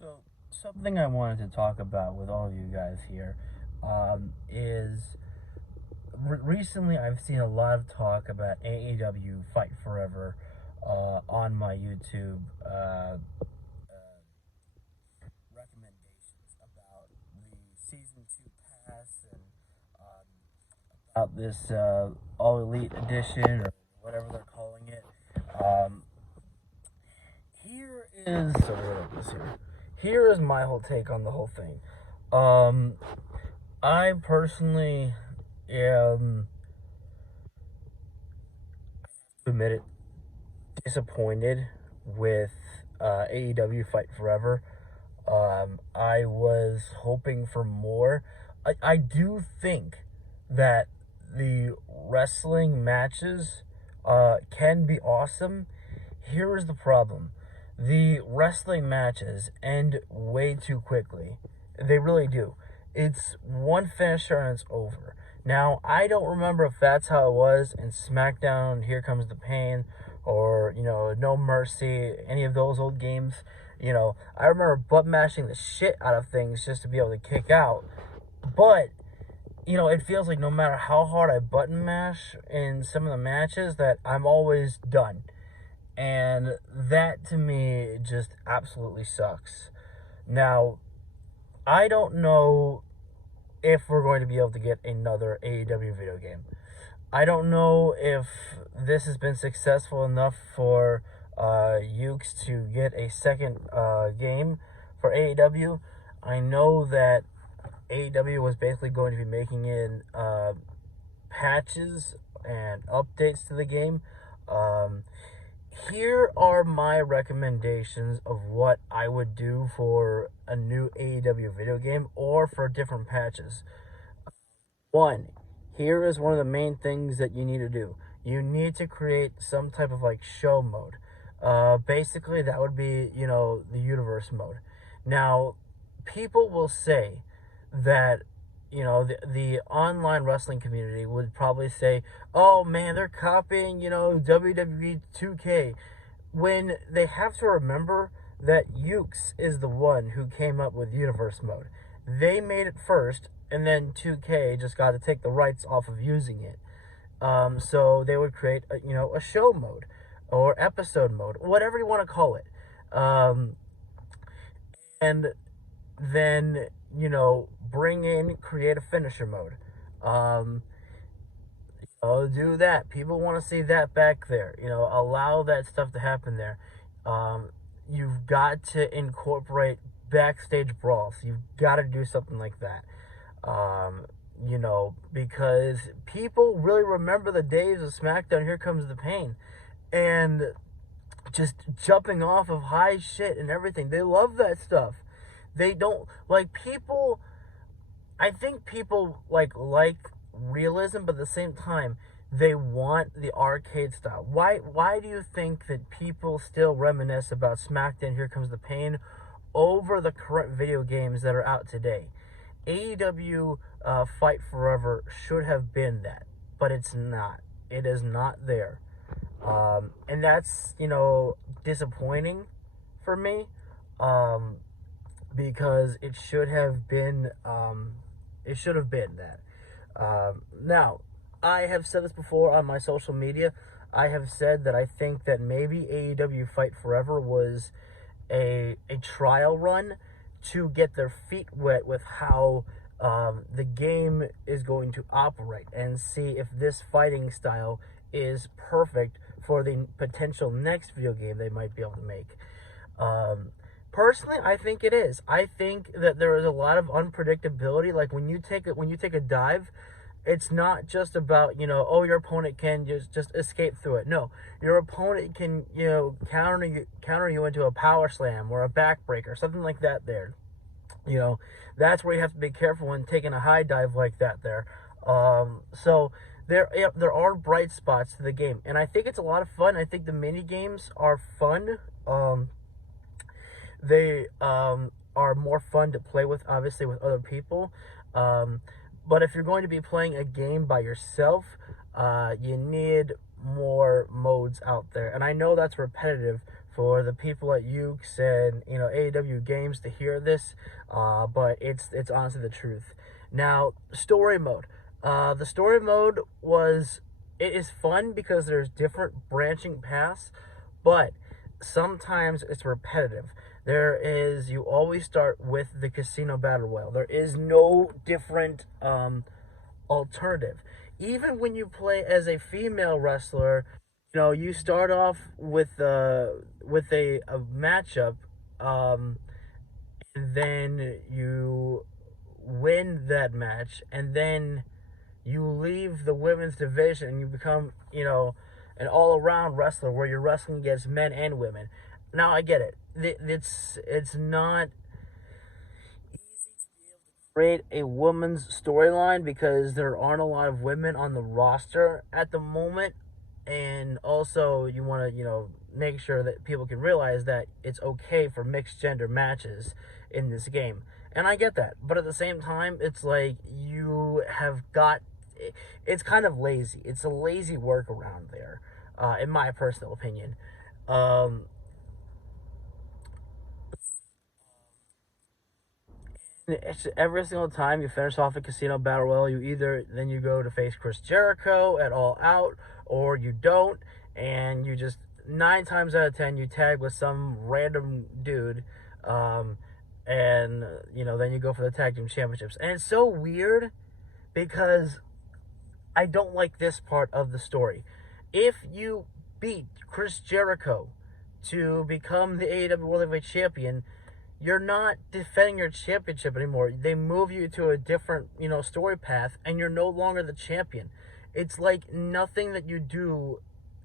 So, something I wanted to talk about with all of you guys here is recently I've seen a lot of talk about AEW Fight Forever on my YouTube recommendations about the season 2 pass and about this All Elite Edition or whatever they're calling it. Um, here is so what is here. Here is my whole take on the whole thing. Um, I personally am, admit it, disappointed with AEW Fight Forever. I was hoping for more. I do think that the wrestling matches can be awesome. Here is the problem: the wrestling matches end way too quickly. They really do. It's one finisher and it's over. Now, I don't remember if that's how it was in SmackDown, Here Comes the Pain, or, No Mercy, any of those old games. I remember butt mashing the shit out of things just to be able to kick out. But, it feels like no matter how hard I button mash in some of the matches, that I'm always done. And that to me just absolutely sucks. Now, I don't know if we're going to be able to get another AEW video game. I don't know if this has been successful enough for Ukes to get a second game for AEW. I know that AEW was basically going to be making in patches and updates to the game. Here are my recommendations of what I would do for a new AEW video game or for different patches. One, here is one of the main things that you need to do. You need to create some type of like show mode. Basically, that would be, the universe mode. Now, people will say that, the online wrestling community would probably say, oh man, they're copying, WWE 2K. When they have to remember that Ukes is the one who came up with universe mode. They made it first, and then 2K just got to take the rights off of using it. So they would create, a show mode or episode mode, whatever you want to call it. And then, create a finisher mode. Do that. People want to see that back there. Allow that stuff to happen there. You've got to incorporate backstage brawls. You've got to do something like that. Because people really remember the days of SmackDown, Here Comes the Pain, and just jumping off of high shit and everything. They love that stuff. They don't like people. I think people like realism, but at the same time, they want the arcade style. Why do you think that people still reminisce about SmackDown, Here Comes the Pain, over the current video games that are out today? AEW Fight Forever should have been that, but it's not. It is not there. And that's, disappointing for me, because it should have been that. Now, I have said this before on my social media. I have said that I think that maybe AEW Fight Forever was a trial run to get their feet wet with how the game is going to operate and see if this fighting style is perfect for the potential next video game they might be able to make. Personally, I think it is. I think that there is a lot of unpredictability. Like when you take a dive, it's not just about, your opponent can just escape through it. No, your opponent can, counter you into a power slam or a backbreaker, something like that there. That's where you have to be careful when taking a high dive like that there. So there are bright spots to the game, and I think it's a lot of fun. I think the mini games are fun. They are more fun to play with, obviously, with other people. But if you're going to be playing a game by yourself, you need more modes out there. And I know that's repetitive for the people at Ukes and AEW Games to hear this, but it's honestly the truth. Now, story mode. The story mode it is fun because there's different branching paths, but sometimes it's repetitive. You always start with the casino battle royal. There is no different alternative. Even when you play as a female wrestler, you start off with a matchup, and then you win that match, and then you leave the women's division and you become, an all-around wrestler where you're wrestling against men and women. Now I get it. It's not create a woman's storyline because there aren't a lot of women on the roster at the moment, and also you want to make sure that people can realize that it's okay for mixed gender matches in this game, and I get that. But at the same time, it's like it's kind of lazy. It's a lazy workaround there, in my personal opinion. It's every single time you finish off a casino battle royal, you go to face Chris Jericho at All Out, or you don't, and you just 9 times out of 10 you tag with some random dude, and then you go for the tag team championships. And it's so weird because I don't like this part of the story. If you beat Chris Jericho to become the AEW World Heavyweight Champion, you're not defending your championship anymore. They move you to a different, story path, and you're no longer the champion. It's like nothing that you do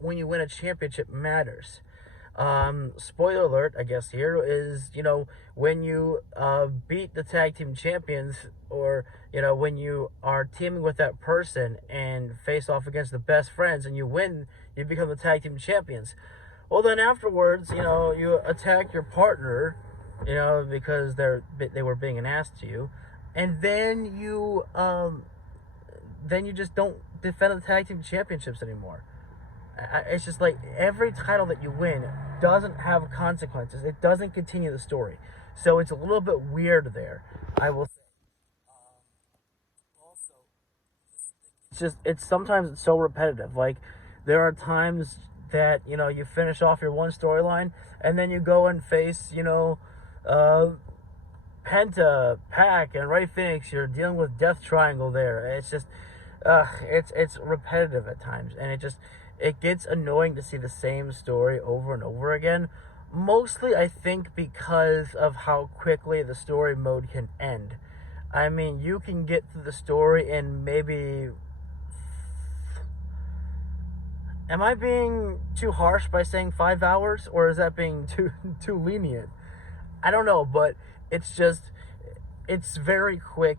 when you win a championship matters. Spoiler alert, I guess here is, when you beat the tag team champions, or, when you are teaming with that person and face off against the best friends and you win, you become the tag team champions. Well, then afterwards, you attack your partner, because they were being an ass to you, and then you just don't defend the tag team championships anymore. It's just like every title that you win doesn't have consequences. It doesn't continue the story, so it's a little bit weird there, I will say. Also, sometimes it's so repetitive. Like, there are times that you finish off your one storyline, and then you go and face Penta, Pac, and Ray Phoenix. You're dealing with Death Triangle there. It's just, it's repetitive at times, and it gets annoying to see the same story over and over again. Mostly, I think, because of how quickly the story mode can end. I mean, you can get through the story in maybe... Am I being too harsh by saying 5 hours, or is that being too lenient? I don't know, but it's very quick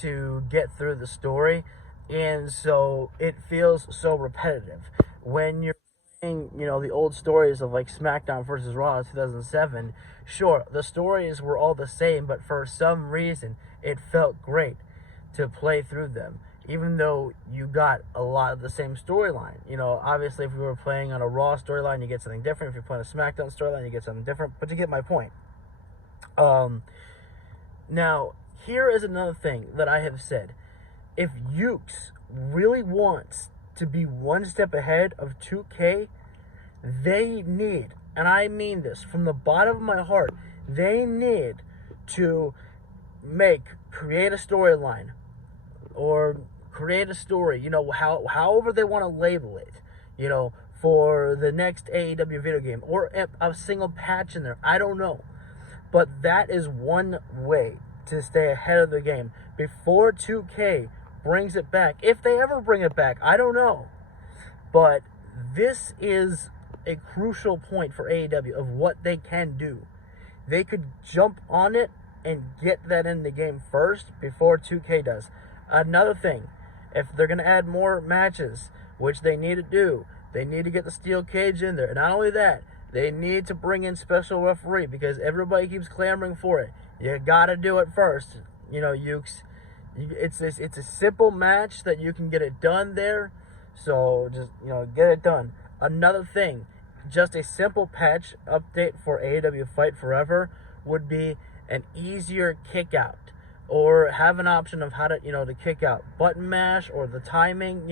to get through the story, and so it feels so repetitive. When you're playing, the old stories of like SmackDown versus Raw 2007, sure, the stories were all the same, but for some reason, it felt great to play through them, even though you got a lot of the same storyline. Obviously, if we were playing on a Raw storyline, you get something different. If you're playing a SmackDown storyline, you get something different, but you get my point. Now, here is another thing that I have said. If Ukes really wants to be one step ahead of 2K, they need, and I mean this from the bottom of my heart, they need to create a storyline, or create a story, however they want to label it, for the next AEW video game, or a single patch in there. I don't know. But that is one way to stay ahead of the game before 2K brings it back. If they ever bring it back, I don't know. But this is a crucial point for AEW of what they can do. They could jump on it and get that in the game first before 2K does. Another thing, if they're going to add more matches, which they need to do, they need to get the steel cage in there. And not only that, they need to bring in special referee, because everybody keeps clamoring for it. You gotta do it first, Ukes. It's a simple match that you can get it done there. So just get it done. Another thing, just a simple patch update for AEW Fight Forever would be an easier kick out, or have an option of how to, to kick out, button mash or the timing.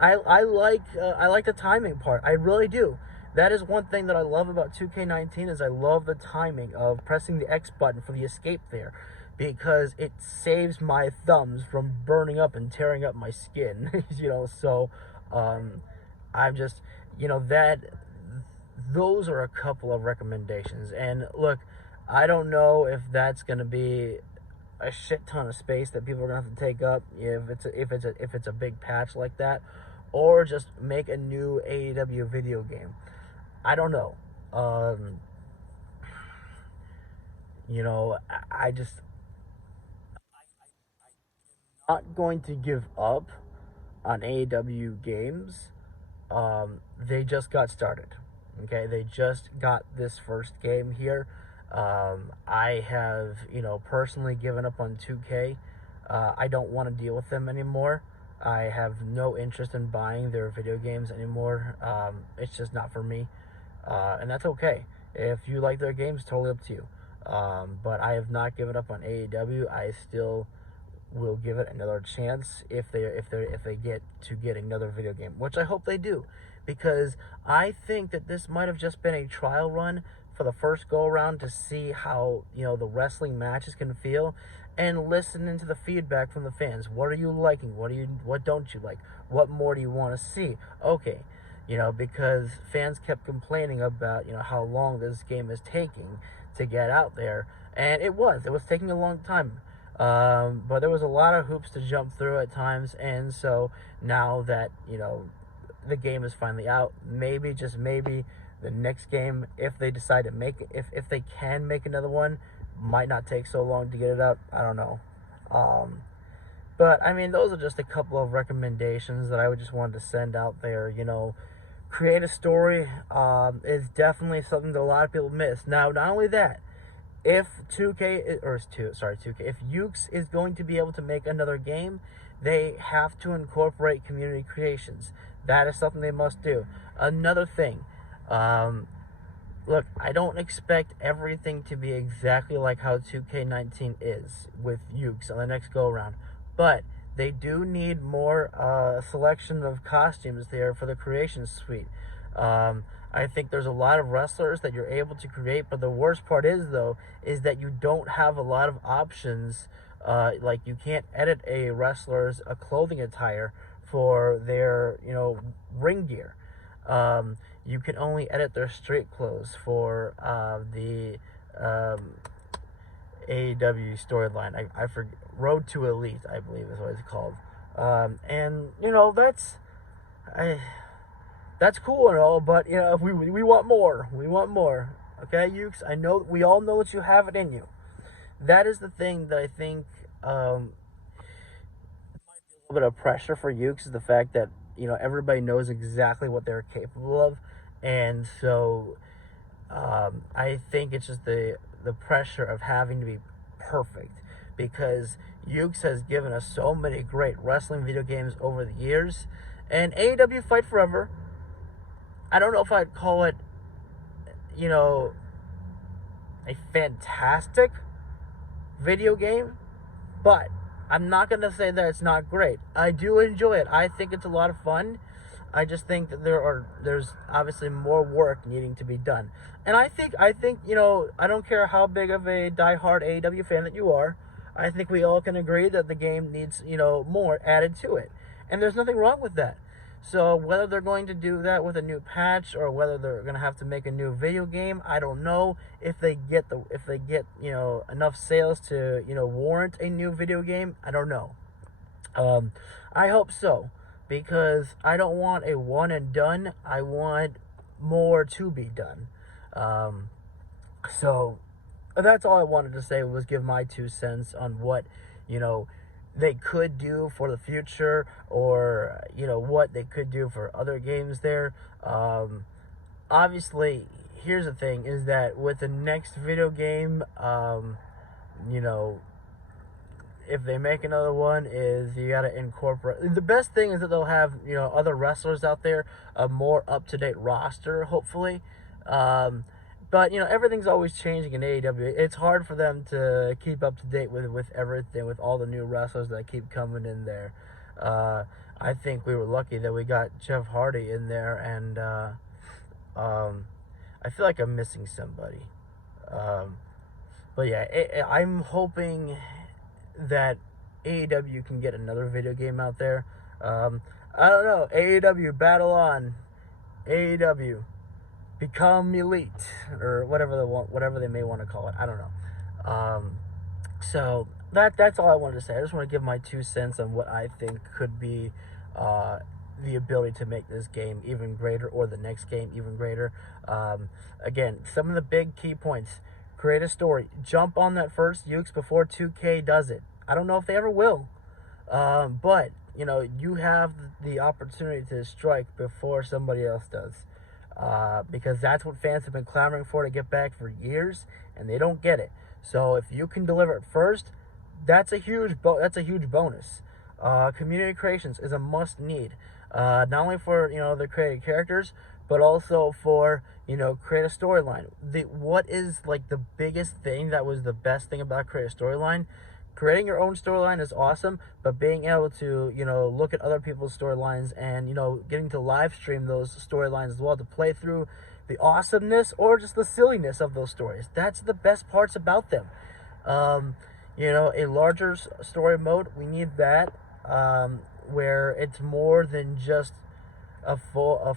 I like the timing part. I really do. That is one thing that I love about 2K19 is I love the timing of pressing the X button for the escape there, because it saves my thumbs from burning up and tearing up my skin. So I'm just, that those are a couple of recommendations. And look, I don't know if that's going to be a shit ton of space that people are going to have to take up if it's a big patch like that, or just make a new AEW video game. I don't know. I just not going to give up on AEW games. They just got started. Okay, they just got this first game here. I have, personally given up on 2K. I don't want to deal with them anymore. I have no interest in buying their video games anymore. It's just not for me. And that's okay. If you like their games, totally up to you. But I have not given up on AEW. I still will give it another chance if they get another video game, which I hope they do, because I think that this might have just been a trial run for the first go around to see how the wrestling matches can feel, and listening to the feedback from the fans. What are you liking? What don't you like? What more do you want to see? Okay, because fans kept complaining about how long this game is taking to get out there, and it was taking a long time. But there was a lot of hoops to jump through at times, and so now that the game is finally out, maybe, just maybe, the next game, if they decide to make it, if they can make another one, might not take so long to get it out. I don't know. But I mean, those are just a couple of recommendations that I would just wanted to send out there. Create a story is definitely something that a lot of people miss. Now, not only that, if 2K, if Ukes is going to be able to make another game, they have to incorporate community creations. That is something they must do. Another thing, look, I don't expect everything to be exactly like how 2K19 is with Ukes on the next go around, but they do need more selection of costumes there for the creation suite. I think there's a lot of wrestlers that you're able to create, but the worst part is that you don't have a lot of options. Like, you can't edit a wrestler's clothing attire for their ring gear. You can only edit their street clothes for the AEW storyline. I forget, Road to Elite, I believe is what it's called. And that's cool and all, but we want more. We want more. Okay, Ukes, I know, we all know that you have it in you. That is the thing that I think might be a little bit of pressure for Ukes, is the fact that everybody knows exactly what they're capable of, and so I think it's just the pressure of having to be perfect, because Ukes has given us so many great wrestling video games over the years, and AEW Fight Forever, I don't know if I'd call it a fantastic video game, but I'm not going to say that it's not great. I do enjoy it. I think it's a lot of fun. I just think that there's obviously more work needing to be done. And I think I don't care how big of a diehard AEW fan that you are, I think we all can agree that the game needs, more added to it. And there's nothing wrong with that. So whether they're going to do that with a new patch, or whether they're going to have to make a new video game, I don't know. If they get enough sales to warrant a new video game, I don't know. I hope so, because I don't want a one and done. I want more to be done. So that's all I wanted to say, was give my 2 cents on what they could do for the future, or what they could do for other games there. Obviously, here's the thing, is that with the next video game, if they make another one, is you gotta incorporate. The best thing is that they'll have, other wrestlers out there, a more up to date roster, hopefully. But everything's always changing in AEW. It's hard for them to keep up to date with everything, with all the new wrestlers that keep coming in there. I think we were lucky that we got Jeff Hardy in there, and I feel like I'm missing somebody. But yeah, I'm hoping that AEW can get another video game out there. I don't know. AEW, battle on. AEW, become elite, or whatever they may want to call it. I don't know. So that's all I wanted to say. I just want to give my 2 cents on what I think could be the ability to make this game even greater, or the next game even greater. Again, some of the big key points: create a story, jump on that first Ukes before 2K does it. I don't know if they ever will, but you have the opportunity to strike before somebody else does, because that's what fans have been clamoring for to get back for years, and they don't get it. So if you can deliver it first, that's a huge bonus. Community creations is a must need, not only for the created characters, but also for create a storyline. What is like the biggest thing that was the best thing about create a storyline? Creating your own storyline is awesome, but being able to look at other people's storylines and getting to live stream those storylines as well, to play through the awesomeness or just the silliness of those stories. That's the best parts about them. A larger story mode, we need that, where it's more than just a full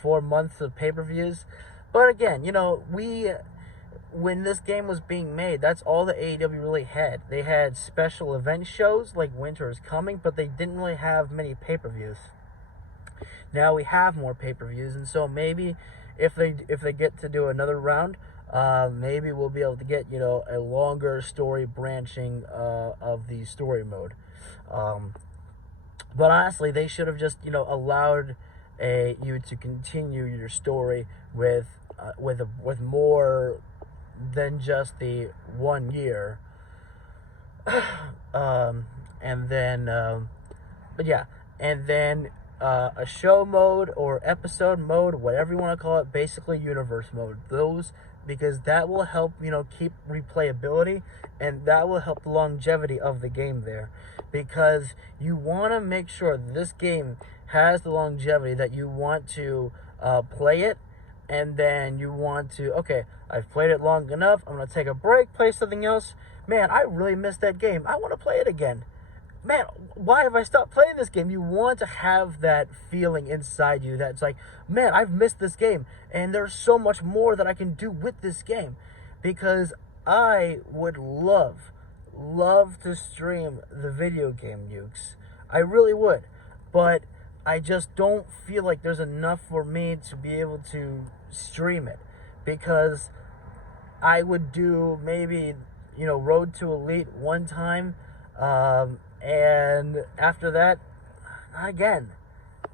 4 months of pay-per-views. But again, when this game was being made, that's all the AEW really had. They had special event shows like Winter is Coming, but they didn't really have many pay-per-views. Now we have more pay-per-views, and so maybe if they get to do another round, maybe we'll be able to get a longer story branching of the story mode. But honestly, they should have just allowed you to continue your story with more than just the 1 year. And then a show mode or episode mode, whatever you want to call it, basically universe mode. Because that will help keep replayability, and that will help the longevity of the game there, because you want to make sure that this game has the longevity that you want to play it, and then you want to, okay, I've played it long enough, I'm going to take a break, play something else. Man, I really missed that game, I want to play it again. Man, why have I stopped playing this game? You want to have that feeling inside you that's like, man, I've missed this game, and there's so much more that I can do with this game. Because I would love to stream the video game Ukes. I really would. But I just don't feel like there's enough for me to be able to stream it. Because I would do maybe, Road to Elite one time, and after that, not again,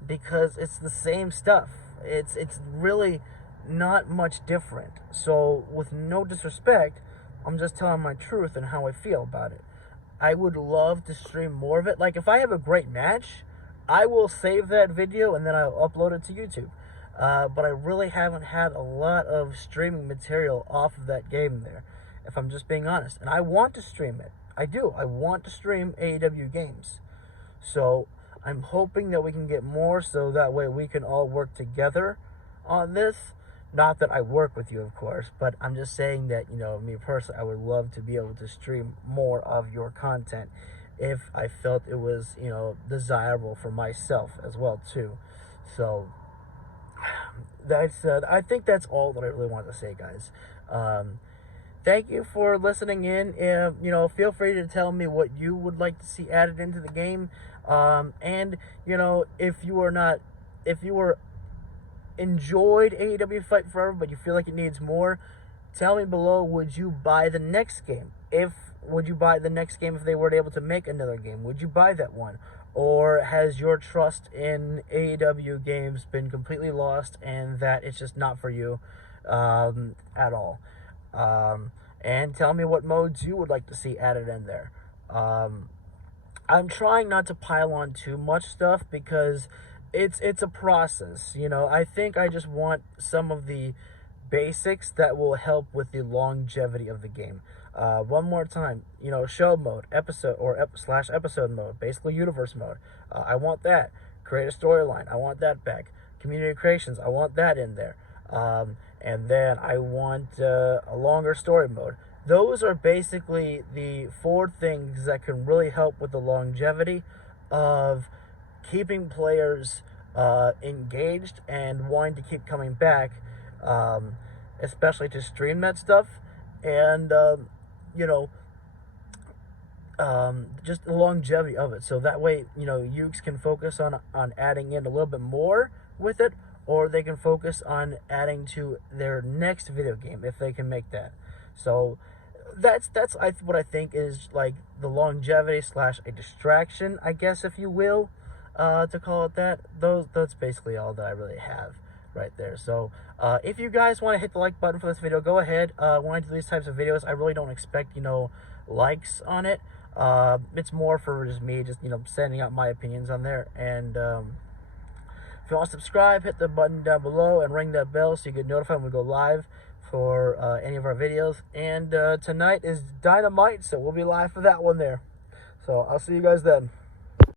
because it's the same stuff. It's really not much different. So with no disrespect, I'm just telling my truth and how I feel about it. I would love to stream more of it. Like, if I have a great match, I will save that video and then I'll upload it to YouTube. But I really haven't had a lot of streaming material off of that game there, if I'm just being honest. And I want to stream it. I do. I want to stream AEW games. So I'm hoping that we can get more, so that way we can all work together on this. Not that I work with you, of course, but I'm just saying that, me personally, I would love to be able to stream more of your content if I felt it was, desirable for myself as well, too. So I think that's all that I really want to say, guys. Thank you for listening in. Feel free to tell me what you would like to see added into the game. And if you were enjoyed AEW Fight Forever, but you feel like it needs more, tell me below, would you buy the next game? Would you buy the next game if they were able to make another game? Would you buy that one? Or has your trust in AEW games been completely lost, and that it's just not for you at all? and tell me what modes you would like to see added in there. I'm trying not to pile on too much stuff because it's a process. You know, I think I just want some of the basics that will help with the longevity of the game. One more time, you know, show mode, episode or slash episode mode, basically universe mode. I want that. Create a storyline. I want that back. Community creations. I want that in there. And then I want a longer story mode. Those are basically the 4 things that can really help with the longevity of keeping players engaged and wanting to keep coming back, especially to stream that stuff. And, you know, just the longevity of it. So that way, you know, Ukes can focus on adding in a little bit more with it, or they can focus on adding to their next video game if they can make that. So that's what I think is like the longevity slash a distraction, I guess, if you will, to call it that. That's basically all that I really have right there. So if you guys want to hit the like button for this video, go ahead. When I do these types of videos, I really don't expect, you know, likes on it. It's more for just me, just, you know, sending out my opinions on there. And if you want to subscribe, hit the button down below and ring that bell so you get notified when we go live for any of our videos. And tonight is Dynamite, so we'll be live for that one there. So I'll see you guys then.